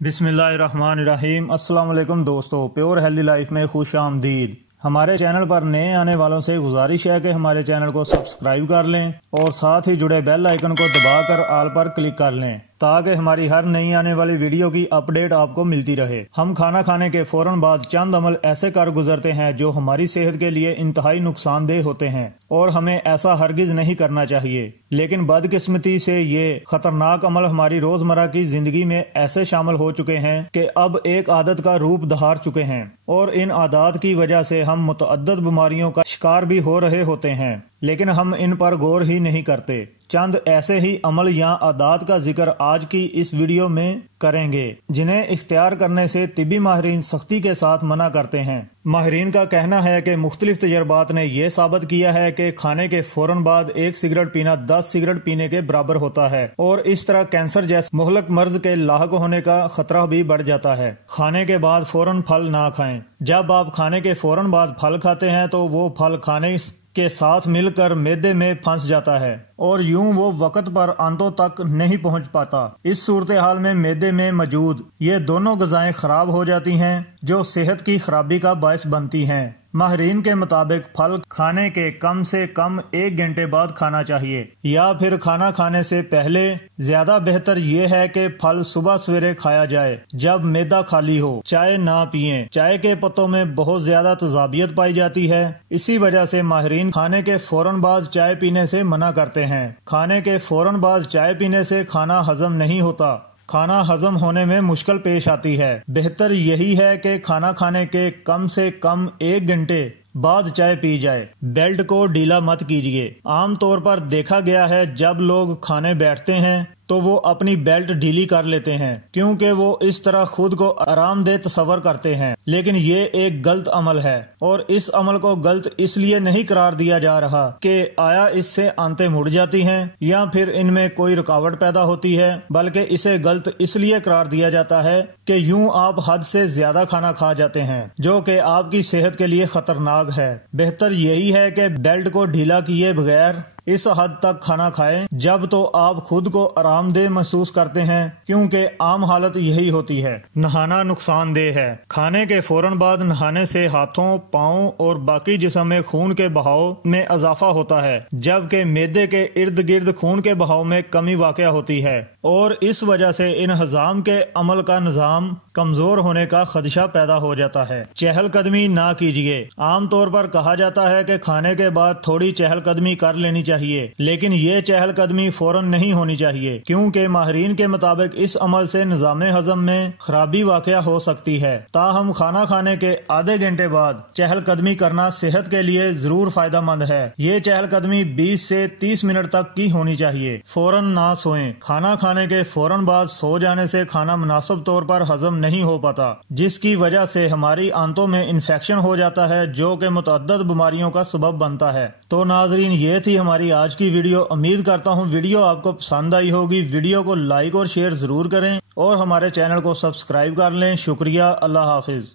बिस्मिल्लाहिर्रहमानिर्रहीम। अस्सलाम वालेकुम दोस्तों, प्योर हेल्दी लाइफ में खुश आमदीद। हमारे चैनल पर नए आने वालों से गुजारिश है कि हमारे चैनल को सब्सक्राइब कर लें और साथ ही जुड़े बेल आइकन को दबाकर ऑल पर क्लिक कर लें ताकि हमारी हर नई आने वाली वीडियो की अपडेट आपको मिलती रहे। हम खाना खाने के फौरन बाद चंद अमल ऐसे कर गुजरते हैं जो हमारी सेहत के लिए इंतहाई नुकसानदेह होते हैं और हमें ऐसा हरगिज नहीं करना चाहिए, लेकिन बदकिस्मती से ये खतरनाक अमल हमारी रोजमर्रा की जिंदगी में ऐसे शामिल हो चुके हैं कि अब एक आदत का रूप धार चुके हैं और इन आदत की वजह से हम मुतअद्दिद बीमारियों का शिकार भी हो रहे होते हैं, लेकिन हम इन पर गौर ही नहीं करते। चंद ऐसे ही अमल या आदात का जिक्र आज की इस वीडियो में करेंगे जिन्हें इख्तियार करने से तिबी माहिरीन सख्ती के साथ मना करते हैं। माहिरीन का कहना है कि मुख्तलिफ तजर्बात ने यह साबित किया है कि खाने के फौरन बाद 1 सिगरेट पीना 10 सिगरेट पीने के बराबर होता है और इस तरह कैंसर जैसे मुहलक मर्ज के लाहक होने का खतरा भी बढ़ जाता है। खाने के बाद फौरन फल ना खाएं। जब आप खाने के फौरन बाद फल खाते हैं तो वो फल खाने के साथ मिलकर मैदे में फंस जाता है और यूं वो वक्त पर आंतों तक नहीं पहुंच पाता। इस सूरत हाल में मैदे में मौजूद ये दोनों ग़िज़ाएं खराब हो जाती हैं जो सेहत की खराबी का बायस बनती हैं। माहिरीन के मुताबिक फल खाने के कम से कम 1 घंटे बाद खाना चाहिए या फिर खाना खाने से पहले। ज्यादा बेहतर ये है कि फल सुबह सवेरे खाया जाए जब मैदा खाली हो। चाय ना पिएं। चाय के पत्तों में बहुत ज्यादा तेजाबियत पाई जाती है, इसी वजह से माहिरीन खाने के फौरन बाद चाय पीने से मना करते हैं। खाने के फौरन बाद चाय पीने से खाना हजम नहीं होता, खाना हजम होने में मुश्किल पेश आती है। बेहतर यही है कि खाना खाने के कम से कम 1 घंटे बाद चाय पी जाए। बेल्ट को ढीला मत कीजिए। आमतौर पर देखा गया है जब लोग खाने बैठते हैं तो वो अपनी बेल्ट ढीली कर लेते हैं क्योंकि वो इस तरह खुद को आरामदेह तस्वर करते हैं, लेकिन ये एक गलत अमल है और इस अमल को गलत इसलिए नहीं करार दिया जा रहा कि आया इससे आंतें मुड़ जाती हैं या फिर इनमें कोई रुकावट पैदा होती है, बल्कि इसे गलत इसलिए करार दिया जाता है कि यूं आप हद से ज्यादा खाना खा जाते हैं जो कि आपकी सेहत के लिए खतरनाक है। बेहतर यही है कि बेल्ट को ढीला किए बगैर इस हद तक खाना खाएं जब तो आप खुद को आरामदेह महसूस करते हैं, क्योंकि आम हालत यही होती है। नहाना नुकसानदेह है। खाने के फौरन बाद नहाने से हाथों, पाँव और बाकी जिस्म में खून के बहाव में इजाफा होता है, जबकि मैदे के इर्द गिर्द खून के बहाव में कमी वाक़या होती है और इस वजह से इन हजाम के अमल का निज़ाम कमजोर होने का खदशा पैदा हो जाता है। चहलकदमी ना कीजिए। आमतौर पर कहा जाता है कि खाने के बाद थोड़ी चहलकदमी कर लेनी चाहिए, लेकिन ये चहलकदमी फौरन नहीं होनी चाहिए क्योंकि माहिरीन के मुताबिक इस अमल से निज़ामे हजम में खराबी वाक़या हो सकती है। ताहम खाना खाने के आधे घंटे बाद चहलकदमी करना सेहत के लिए जरूर फायदेमंद है। ये चहलकदमी 20 से 30 मिनट तक की होनी चाहिए। फौरन ना सोएं। खाना खाने के फौरन बाद सो जाने से खाना मुनासिब तौर पर हजम नहीं हो पाता, जिसकी वजह से हमारी आंतों में इन्फेक्शन हो जाता है जो कि मुतअद्दिद बीमारियों का सबब बनता है। तो नाजरीन, ये थी हमारी आज की वीडियो। उम्मीद करता हूँ वीडियो आपको पसंद आई होगी। वीडियो को लाइक और शेयर जरूर करें और हमारे चैनल को सब्सक्राइब कर लें। शुक्रिया। अल्लाह हाफिज।